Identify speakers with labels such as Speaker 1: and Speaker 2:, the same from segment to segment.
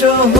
Speaker 1: show.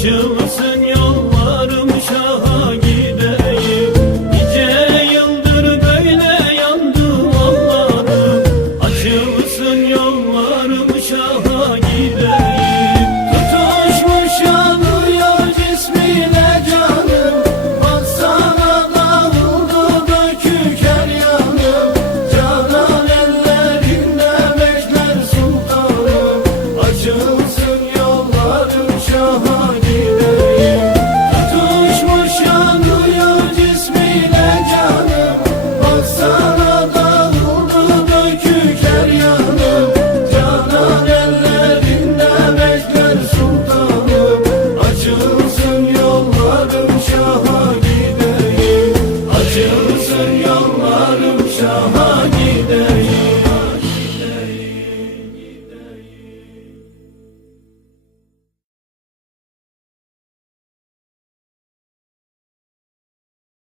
Speaker 1: açılsın yollarım şaha gideyim.
Speaker 2: Nice yıldır böyle yandım Allah'ım Açılsın yollarım şaha gideyim. Tutuşmuş yanıyor cismine canım. Baksana dağıldı dökük her yanım. Canan ellerinde bekler sultanım. Açılsın